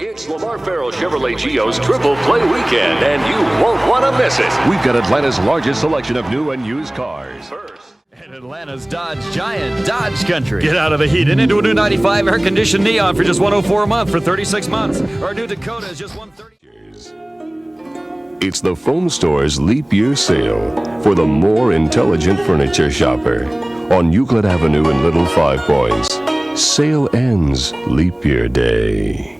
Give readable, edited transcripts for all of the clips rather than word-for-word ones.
It's Lamar Farrell Chevrolet Geo's Triple Play Weekend, and you won't want to miss it. We've got Atlanta's largest selection of new and used cars. First, and Atlanta's Dodge Giant, Dodge Country. Get out of the heat and into a new 95 air-conditioned Neon for just $104 a month for 36 months. Our new Dakota is just $130. It's the Foam Store's Leap Year Sale for the more intelligent furniture shopper on Euclid Avenue in Little Five Points. Sale ends Leap Year Day.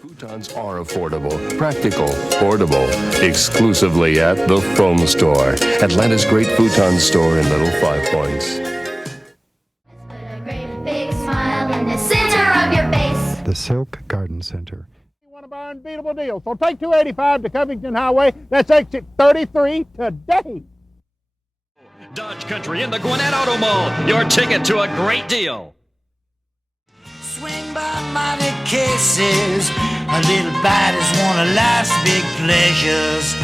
Futons are affordable, practical, portable, exclusively at the Foam Store, Atlanta's great futon store in Little Five Points. Put a great big smile in the center of your face. The Silk Garden Center. You want to buy an unbeatable deal, so take 285 to Covington Highway. That's exit 33 today. Dodge Country in the Gwinnett Auto Mall. Your ticket to a great deal. Swing by mighty cases. A little bite is one of life's big pleasures.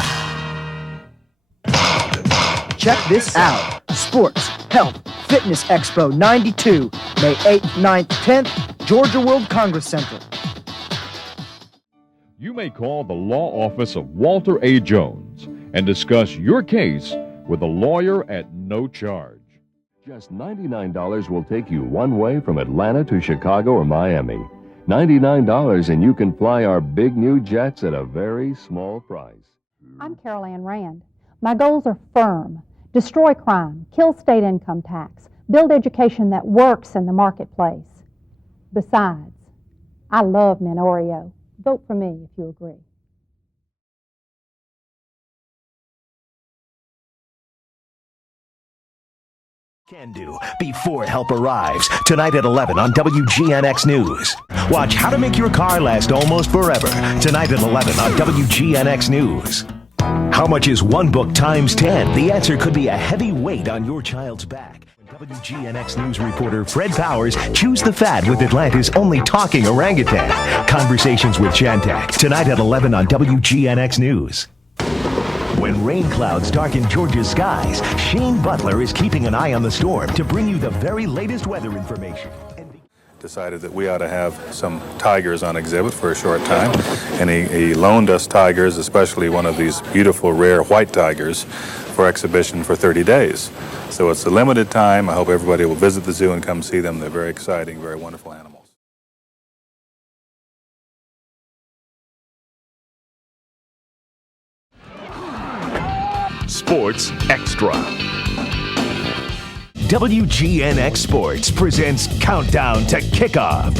Check this out. Sports, Health, Fitness Expo 92, May 8th, 9th, 10th, Georgia World Congress Center. You may call the law office of Walter A. Jones and discuss your case with a lawyer at no charge. Just $99 will take you one way from Atlanta to Chicago or Miami. $99 and you can fly our big new jets at a very small price. I'm Carol Ann Rand. My goals are firm. Destroy crime, kill state income tax, build education that works in the marketplace. Besides, I love Mint Oreo. Vote for me if you agree. Can do before help arrives. Tonight at 11 on WGNX News. Watch How to Make Your Car Last Almost Forever. Tonight at 11 on WGNX News. How much is one book times 10? The answer could be a heavy weight on your child's back. WGNX News reporter Fred Powers chews the fat with Atlanta's only talking orangutan. Conversations with Shantak. Tonight at 11 on WGNX News. When rain clouds darken Georgia's skies, Shane Butler is keeping an eye on the storm to bring you the very latest weather information. Decided that we ought to have some tigers on exhibit for a short time, and he loaned us tigers, especially one of these beautiful rare white tigers, for exhibition for 30 days. So it's a limited time. I hope everybody will visit the zoo and come see them. They're very exciting, very wonderful animals. Sports Extra. WGNX Sports presents Countdown to Kickoff.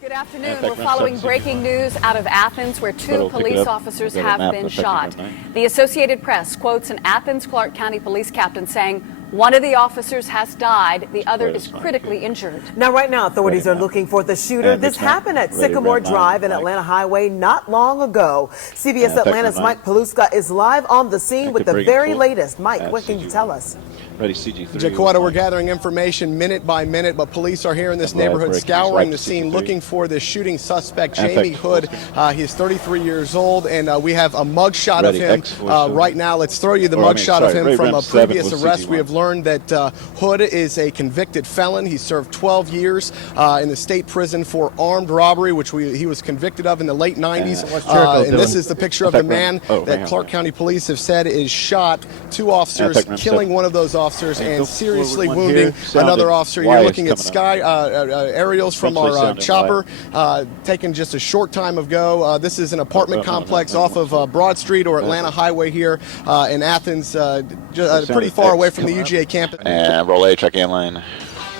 Good afternoon. We're following breaking news out of Athens where two police officers have been shot. The Associated Press quotes an Athens Clark County police captain saying one of the officers has died. The other is critically injured. Now, right now, authorities are looking for the shooter. This happened at Sycamore Drive and Atlanta Highway not long ago. CBS Atlanta's Mike Paluska is live on the scene with the very latest. Mike, what can you tell us? Ready, CG3. Jaquetta, we're gathering information minute by minute, but police are here in this neighborhood scouring the scene looking for this shooting suspect, Jamie Hood. He's 33 years old, and we have a mugshot of him right now. Let's throw you the mugshot of him from a previous arrest. We have learned that Hood is a convicted felon. He served 12 years in the state prison for armed robbery, which he was convicted of in the late 90s. And this is the picture of the man that Clark County Police have said is shot 2 officers, killing one of those officers and seriously wounding another officer. You're looking at sky aerials from our chopper taken just a short time ago. This is an apartment complex off of Broad Street or Atlanta Highway here in Athens, pretty far away from the UGA campus. And roll A, check in lane.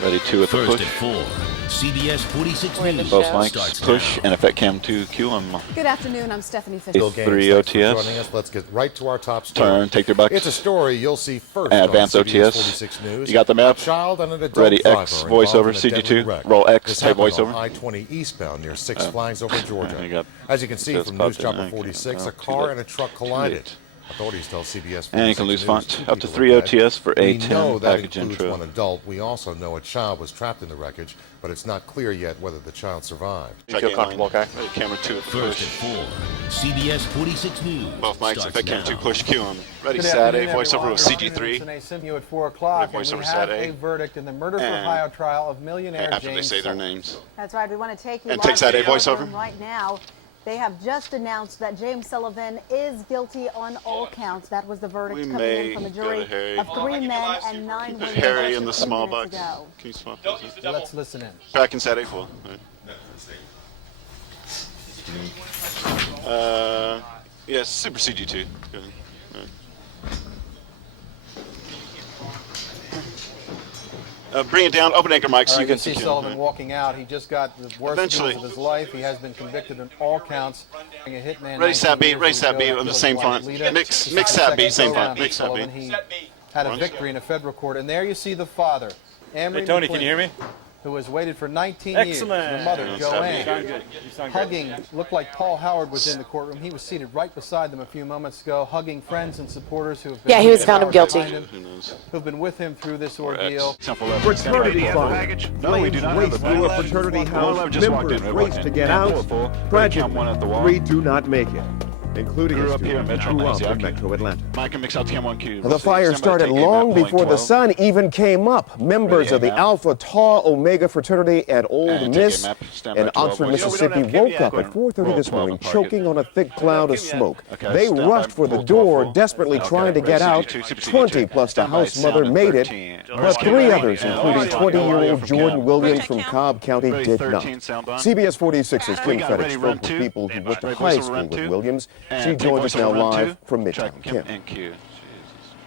Ready 2 at the First push. at 4. CBS 46 News. Both mics push and effect cam 2 QM. Good afternoon, I'm Stephanie Fisher. 3 OTS. Joining us. Let's get right to our top story. Turn, take their bucks. It's a story you'll see first and advance on CBS OTS. 46 News. You got the map. A child and an adult Ready driver X involved voiceover in a deadly CG2. wreck. Roll X This type happened voiceover. on I-20 eastbound near Six Flags over Georgia. got As you can see from News Chopper 46, a car and a truck collided. Authorities tell CBS 46 and you can lose News font. 2 Up to people 3 were dead. OTS for We A10 know that package includes intro. one adult. We also know a child was trapped in the wreckage, but it's not clear yet whether the child survived. You feel comfortable, okay? Ready camera 2 at the First push. at 4. CBS 46 News. Both mics, effect cam 2 push QM. Ready Good Sat A, afternoon, voiceover with everyone. CG3. Renee Simpson at 4 o'clock, and Voiceover we Sat have A. a verdict in the murder for And hire trial of millionaire after they James say their Sullivan. names. That's right. We want to take you And live takes that to a the voiceover? courtroom right now. They have just announced that James Sullivan is guilty on all counts. That was the verdict coming in from a jury of 3 men and 9 women. Harry in the just a few small minutes box. ago. Can you swap this? Let's listen in. Back in Sat A full. Yeah, super CG2. Good. Bring it down, open anchor mic so you can see Sullivan walking out. He just got the worst news of his life. He has been convicted on all counts. A hitman. Ready Sat B, ready Sat B on the same font. Mix Sat B, same font. Mix Sat B. He had a victory in a federal court, and there you see the father, Amory Tony, McLean, can you hear me? who has waited for 19 Excellent. years. The mother, You Joanne, sound good. You sound great. hugging, looked like Paul Howard was in the courtroom. He was seated right beside them a few moments ago, hugging friends and supporters who have been he was found guilty. Who've been with him through this ordeal. Fraternity fire. No, we do not Race have through a the fraternity Well, house. just walked in, Members we walked race in. to get Yeah, out. full. Tragically, Count 1 at the wall. 3 do not make it, including Grew a up here in student Metro who grew up Atlanta. in Metro Atlanta. Mike and mix out cam 1 Q. The fire started long before the sun even came up. Members of the Alpha Tau Omega fraternity at Old Miss in Oxford, Mississippi woke up at 4:30 this morning choking on a thick cloud of smoke. They rushed for the door, desperately trying to get out. 20 plus the house mother made it, but 3 others, including 20-year-old Jordan Williams from Cobb County, did not. CBS 46's Kim Feddick spoke with people who went to high school with Williams. She joins us now live from Midtown. Kim.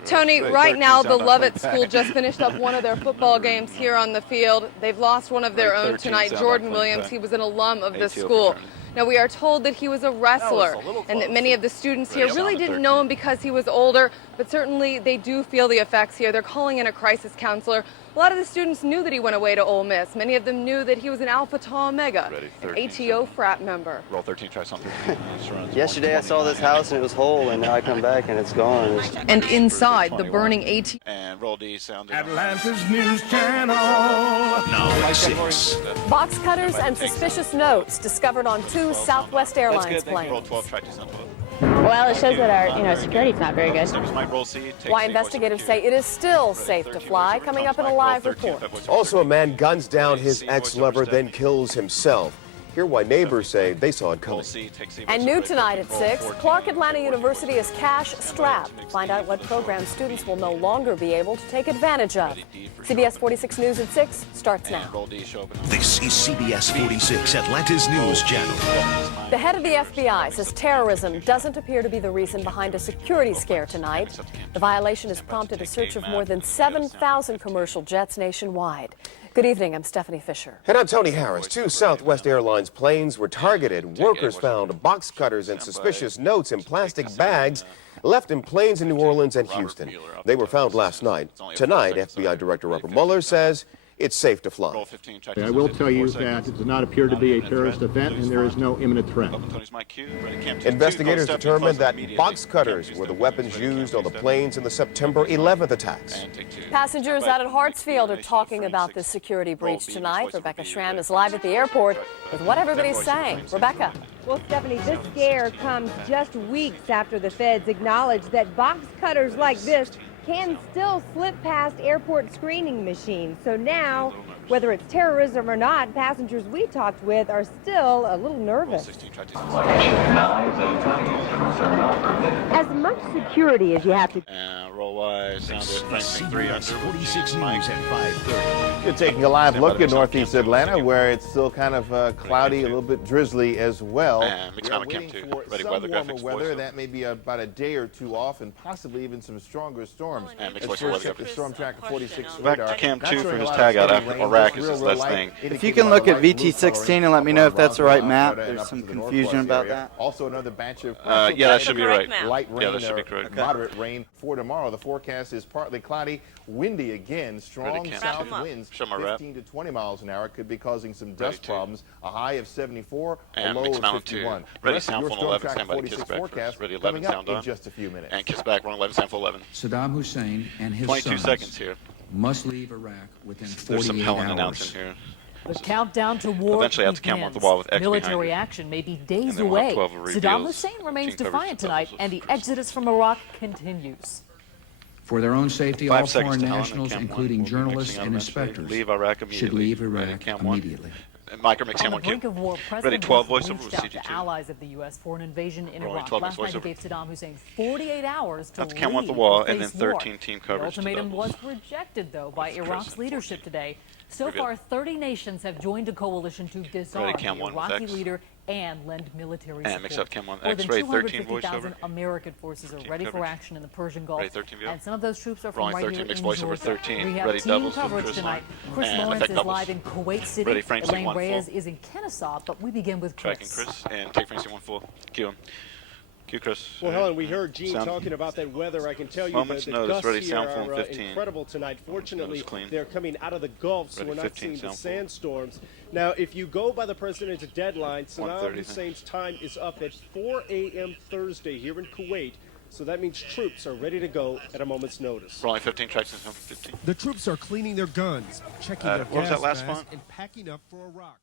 Tony, right now the Lovett School just finished up one of their football games here on the field. They've lost one of their own tonight, Jordan Williams. He was an alum of this school. Now, we are told that he was a wrestler and that many of the students here really didn't know him because he was older, but certainly they do feel the effects here. They're calling in a crisis counselor. A lot of the students knew that he went away to Ole Miss. Many of them knew that he was an Alpha Tau Omega, an ATO frat member. Roll 13, try something. Yesterday I saw this house and it was whole, and now I come back and it's gone. And inside the burning ATO. And roll D sound. Atlanta's News Channel. Now 6. Box cutters and suspicious notes discovered on 2 Southwest Airlines planes. Roll 12, try 2 sound 12. Well, it shows that our, security's not very good. Why investigators say it is still safe to fly, coming up in a live report. Also, a man guns down his ex-lover, then kills himself. Hear why neighbors say they saw it coming. And new tonight at 6, Clark Atlanta University is cash strapped. Find out what programs students will no longer be able to take advantage of. CBS 46 News at 6 starts now. This is CBS 46, Atlanta's news channel. The head of the FBI says terrorism doesn't appear to be the reason behind a security scare tonight. The violation has prompted a search of more than 7,000 commercial jets nationwide. Good evening, I'm Stephanie Fisher. And I'm Tony Harris. 2 Southwest Airlines planes were targeted. Workers found box cutters and suspicious notes in plastic bags left in planes in New Orleans and Houston. They were found last night. Tonight, FBI Director Robert Mueller says it's safe to fly. I will tell you that it does not appear to be a terrorist event and there is no imminent threat. Investigators determined that box cutters were the weapons used on the planes in the September 11th attacks. Passengers out at Hartsfield are talking about this security breach tonight. Rebecca Schramm is live at the airport with what everybody's saying. Rebecca. Well, Stephanie, this scare comes just weeks after the feds acknowledged that box cutters like this can still slip past airport screening machines. So now, whether it's terrorism or not, passengers we talked with are still a little nervous. As much security as you have to. Roll wide, sound it, frame 3 under. 46 News at 5:30. You're taking a live look at northeast Atlanta, where it's still kind of cloudy, a little bit drizzly as well. Mixed amount of Chem 2. Ready Some weather warmer graphics. weather. That may be about a day or two off, and possibly even some stronger storms. Mixed Let's voice first check weather. the Storm Tracker 46 Back radar. to Cam 2 Not for showing his a lot tag of out steady after rain, Iraq just is his real last light, thing. If you can look at VT16 and let me know if that's the right map. There's some confusion about that. Also another batch of yeah, that should be right. light rain, Yeah, that should be correct. moderate rain for tomorrow. The forecast is partly cloudy, windy again, strong south winds, 15 to 20 miles an hour, could be causing some dust problems. A high of 74, a low of 51. Ready sound phone 11, stand by to kiss back forecast first. Ready 11, sound on. In just a few minutes. And kiss back, run 11, sound for 11. Saddam Hussein and his 22 sons seconds here. must leave Iraq within 48 There's some Helen hours. announcing here. The countdown to war Eventually I have to count off the wall with X military behind action may be days And then we'll have away. 12 Saddam reveals. Hussein remains Team coverage defiant tonight, and the exodus from Iraq continues. For their own safety, 5 all seconds foreign to Helen, nationals, Cam 1. including We'll be journalists mixing and out eventually. inspectors, Leave Iraq immediately. should leave Ready, Iraq Cam 1. immediately. Micro mix On Cam the 1 brink Q. of war, Ready, President 12 Bush voiceover reached with out to CG2. allies of the U.S. for an invasion in Rolling Iraq. 12 Last night he voiceover. gave Saddam Hussein 48 hours to That's Cam 1 leave the wall, or and then face war. 13 team coverage. The ultimatum was rejected, though, by Iraq's leadership today. So far, 30 nations have joined a coalition to disarm Cam the 1 with Iraqi X. leader and lend military support. And mix up Cam 1 More X. than Ready, 13 250,000 voiceover. American forces are ready for coverage. action in the Persian Gulf. Ready, 13 view. And some of those troops are from Rolling right 13 here mixed in voiceover Georgia. 13. We have Ready, team doubles from coverage Chris tonight. Line. Chris And Lawrence effect is doubles. live in Kuwait City. Ready, frame sync Elaine 1 full. Reyes is in Kennesaw, but we begin with Chris. Tracking Chris, and take frame sync 1 full. Cue him. Cue Chris. Well, Helen, we heard Gene Sound. talking about that weather. I can tell you Moments the notice, gusts ready, here sound phone are 15. incredible tonight. Fortunately, clean. they're coming out of the Gulf, so Ready, we're not 15, seeing the sound full. sandstorms. Now, if you go by the president's deadline, Saddam 1:30. Hussein's time is up at 4 a.m. Thursday here in Kuwait. So that means troops are ready to go at a moment's notice. Rolling 15, tracks and 15. The troops are cleaning their guns, checking their what was gas that last masks, font? and packing up for Iraq.